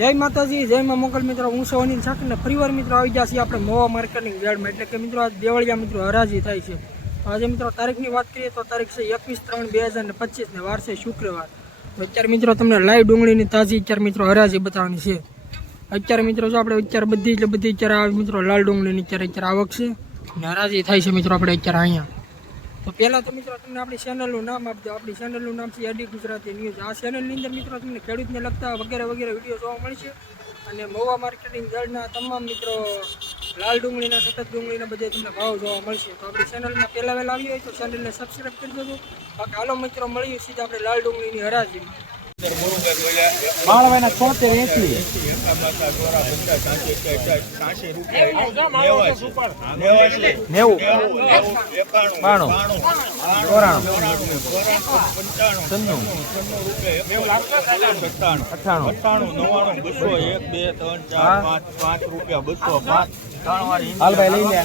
જય માતાજી, જય માં મોકલ મિત્રો. હું સૌ અનિલ ઠાકર ફરીવાર મિત્રો આવી ગયા છીએ આપણે મોવા માર્કેટિંગ યાર્ડમાં એટલે કે મિત્રો, આજ દેવળિયા મિત્રો હરાજી થાય છે. આજે મિત્રો તારીખની વાત કરીએ તો તારીખ છે એકવીસ ત્રણ બે હજાર ને પચીસ ને વાર છે શુક્રવાર. અત્યારે મિત્રો તમને લાઈવ ડુંગળીની તાજી અત્યારે મિત્રો હરાજી બતાવવાની છે. અત્યારે મિત્રો જો આપણે અત્યારે બધી એટલે બધી અત્યારે મિત્રો લાલ ડુંગળીની અત્યારે અત્યારે આવક છે. ને હરાજી થાય છે મિત્રો આપણે અત્યારે અહીંયા. તો પહેલાં તો મિત્રો તમને આપણી ચેનલનું નામ આપજો. આપણી ચેનલનું નામ છે એડી ગુજરાતી ન્યૂઝ આ ચેનલની અંદર મિત્રો તમને ખેડૂતને લગતા વગેરે વગેરે વીડિયો જોવા મળશે. અને મહુવા માર્કેટિંગ યાર્ડના તમામ મિત્રો લાલ ડુંગળીના સતત ડુંગળીના બધે તમને ભાવ જોવા મળશે. તો આપણી ચેનલમાં પહેલાં વહેલા આવી હોય તો ચેનલને સબસ્ક્રાઈબ કરી દેજો. બાકી હાલો મિત્રો, મળીએ સીધા આપણે લાલ ડુંગળીની હરાજીમાં. માળવાના છોતેર એસી. ત્રણ ચાર પાંચ રૂપિયા બસો પાંચ ત્રણ વાર લઈ લે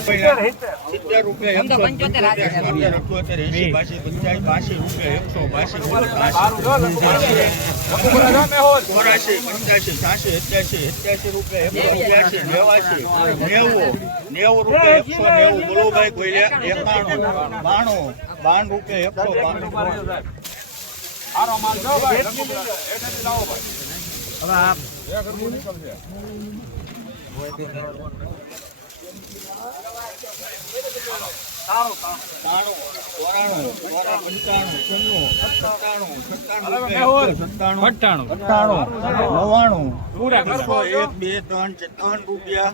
સિત્તેર રૂપિયા એકસો પંચોતેર અઠ્યોતેર એસી બાસી પંચાસી બાસી રૂપિયા એકસો બાસી ચોરાશી પંચ્યાસી છ્યાસી સત્યાસી સત્યાસી રૂપિયા એકસો અઠ્યાસી નેવાસી નેવું. નેવું રૂપિયા એકસો નેવું. બોલુભાઈ કોઈલે એકાણું બાણું. બાણું. રૂપિયા એકસો પંચાણું, છન્નું, સત્તાણું, નવ્વાણું, એક, બે, ત્રણ, ત્રણ રૂપિયા,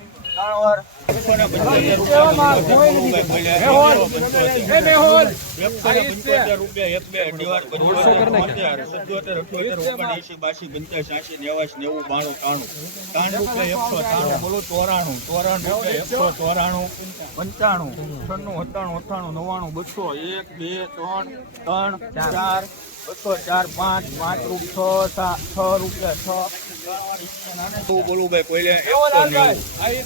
પંચાણું, છન્નું, અઠ્ઠાણું, અઠાણું નવ્વાણું, બસો, એક, બે, ત્રણ, ત્રણ, ચાર, બસો, ચાર, પાંચ, પાંચ રૂપ, છ, સાત, છ રૂપિયા, છ. તું બોલું ભાઈ કોઈલે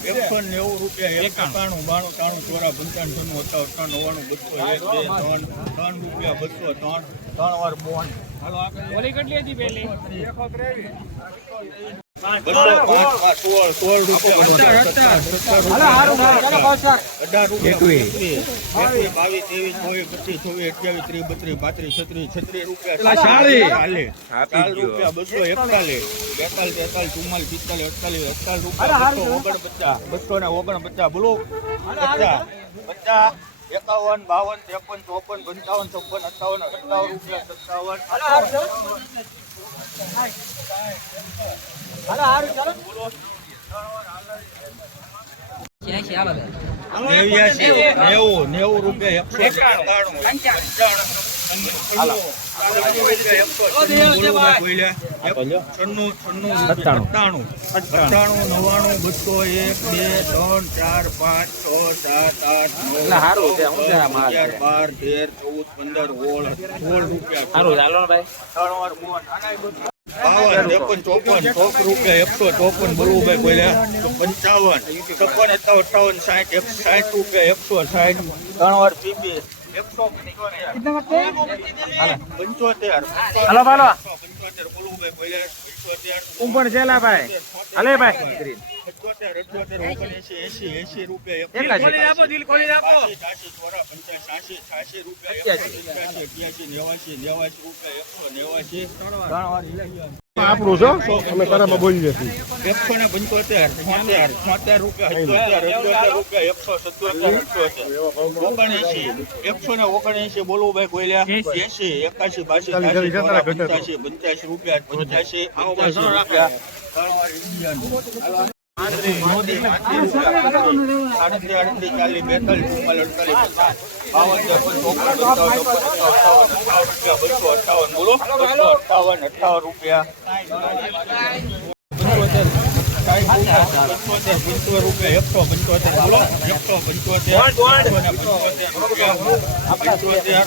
એકસો નેવું. રૂપિયા એકાણું. બાણું ત્રાણું ચોરા પંચાણું અઠાવન અઠાવન નવ્વાણું બસો એક બે ત્રણ ત્રણ રૂપિયા બસો ત્રણ. ત્રણ વાર બોન. બસો પાંચ પાંચ સોળ સોળ બસો ને ઓગણપચાસ બોલો પચાસ પચાસ એકાવન બાવન ત્રેપન ચોપન પંચાવન છપ્પન અઠાવન સત્તાવન રૂપિયા સત્તાવન નેવું નેવું રૂપિયા સત્તાણું નવ્વાણું બસો એક બે ત્રણ ચાર પાંચ છ સાત આઠ નવ? અગિયાર બાર તેર ચૌદ પંદર સોળ સોળ રૂપિયા બાવન ત્રેપન ચોપન ચોક રૂપિયા એકસો ચોપન બોલવું ભાઈ બોલ્યા પંચાવન છપ્પન એકાવન અઠાવન સાઠ એક સાઠ રૂપિયા એકસો સાઠ. ત્રણ વાર પીબી એકસો પંચોતેર. હલો. હલો પંચોતેર બોલવું ભાઈ બોલ્યા પંચોતેર. કુંભણ છેલા ભાઈ. હાલે ભાઈ. ઓગણએંસી? એકાસી, એકસો એકસો આપણું છો? અમે કરામાં બોલીએ છીએ એકસો ને પંચોતેર છોતેર છોતેર રૂપિયા રૂપિયા એકસો સત્યોતેર અઠ્યોતેર. એકસો ને ઓગણએંસી બોલવું ભાઈ કોઈ એસી એકાશી બાસી પંચ્યાસી પંચ્યાસી રૂપિયા. પંચ્યાસી રૂપિયા અઠ્ઠાવન રૂપિયા, એકસો પંચોતેર, એકસો પંચોતેર, પંચોતેર રૂપિયા, પંચોતેર.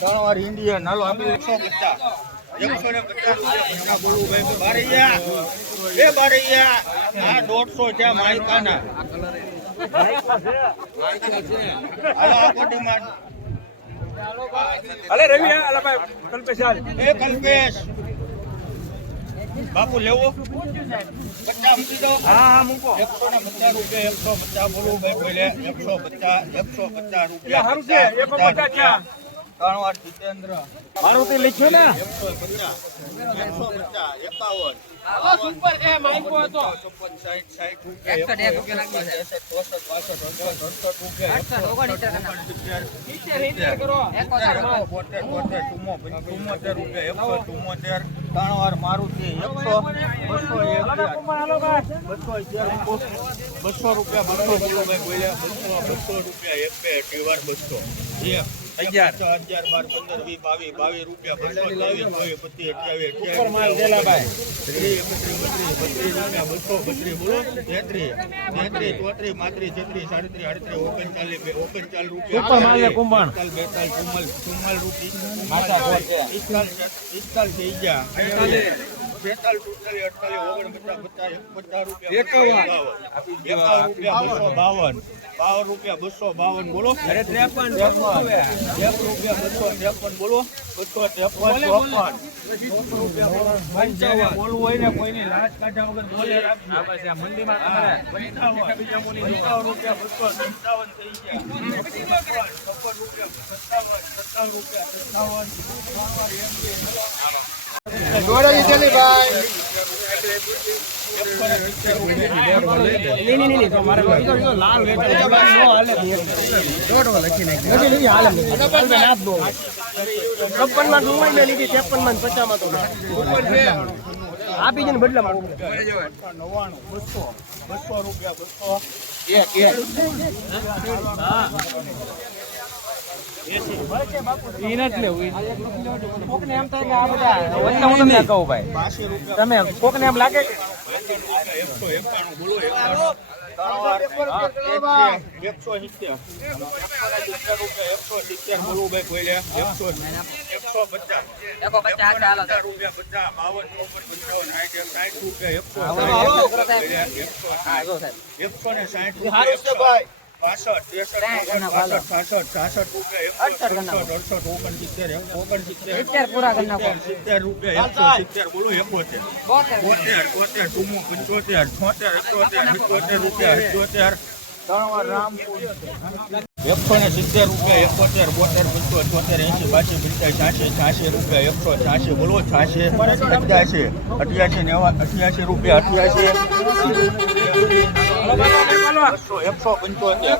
ત્રણ ઇન્ડિયન હાલો આપણે એકસો પચાસ એકસો ને પચાસ ભાઈ બારૈયા એ બારૈયા આ દોઢસો છે માયકાના હાલો આપો ડિમાન્ડ અલે રવિ અલે ભાઈ કલ્પેશ એ કલ્પેશ. બાપુ લેવો. પચાસ મૂકી દો. હા હા મૂકો. એકસો ને પચાસ રૂપિયા એકસો પચાસ બોલું ભાઈ બોલે એકસો પચાસ એકસો પચાસ રૂપિયા. સારું છે એક પચાસ ત્રણ વાર જીતેન્દ્ર મારુતિ લખ્યું ને? એકસો પચાસ એકસો પચાસ એકાવન બસો રૂપિયા બસો બસો રૂપિયા, એક બે, અઢી વાર બસો. એક અગિયાર. અગિયાર બાર પંદર વીસ બાવીસ બાવીસ રૂપિયા બસો બાવીસ ચોવીસ પચીસ અઠ્યાવીસ બસો બત્રીસ બોલો તેત્રીસ તેત્રીસ ચોત્રીસ પાંત્રીસ છત્રીસ સાડત્રીસ આડત્રીસ ઓગણચાલીસ બે ઓગણચાલીસ રૂપિયા કુંભાણ. બેતાલીસ ચુમ્માલીસ ચુમ્માલીસ રૂપિયા. પિસ્તાલીસ પિસ્તાલીસ થઈ ગયા બેતાલીસ સુડતાલીસ અડતાલીસ ઓગણપચાસ પચાસ પચાસ રૂપિયા એકાવન. એકાવન રૂપિયા બસો બાવન. બાવન રૂપિયા બસો બાવન બોલો. ત્રેપન રૂપિયા બસો ત્રેપન બોલો. બસો ત્રેપન ચોપન. પંચાવન. બોલવું હોય ને કોઈની લાજ કાઢ્યા વગર બોલે પંચાવન. રૂપિયા બસો પંચાવન થઈ ગયા. છપ્પન રૂપિયા સત્તાવન સત્તાવન. રૂપિયા સત્તાવન છપ્પનમાં ડુંગળી મેં લીધી ત્રેપનમાં તો આપી છે ને બદલામાં નવ્વાણું બસો બસો રૂપિયા બસો. એક નથી લેવું કોકને એમ થાય કે આ બધા વચ્ચે હું તમને કહું ભાઈ બાસી રૂપિયા તમે કોકને એમ લાગે એકસો એકસો સિત્તેર એકસો સિત્તેર બોલવું ભાઈ કોઈ એકસો એકસો પચાસ પચાસ રૂપિયા પચાસ બાવન ચોપન પંચાવન સાઠ સાઠ રૂપિયા એકસો સાઠ એકસો ને સાઠ રૂપિયા પાસઠ ત્રેસઠ પાસઠ છાસઠ રૂપિયા ઓગણસિત્તેર ઓગણસિત્તેર પૂરા સિત્તેર રૂપિયા એકસો સિત્તેર બોલો એકોતેર. બોતેર. બોતેર ચુમ્મો પંચોતેર છોતેર એકોતેર સિત્તોતેર રૂપિયા ત્રણ એકસો ને સિત્તેર રૂપિયા એકોતેર બોતેર પંચોતેર છોતેર એસી બાસી પંચાસી છ્યાસી છ્યાસી રૂપિયા એકસો છ્યાસી બોલો છ્યાસી અઠ્યાસી અઠ્યાસી નેવા અઠ્યાસી રૂપિયા અઠ્યાસી. એકસો પંચોતેર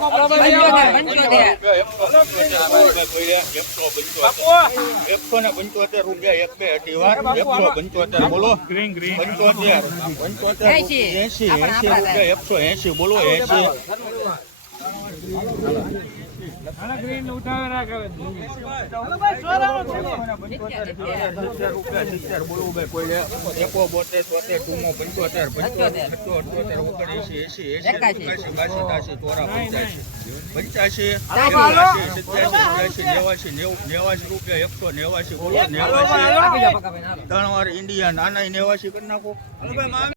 એકસો ને પંચોતેર રૂપિયા એક બે અઢી વાર એકસો પંચોતેર બોલો પંચોતેર પંચોતેર એસી. એસી રૂપિયા એકસો એસી બોલો. એસી પંચ્યાસી નેવાસી નેવું નેવાસી રૂપિયા એકસો નેવાસી ત્રણ વાર ઇન્ડિયા નાના નેવાસી કરી નાખો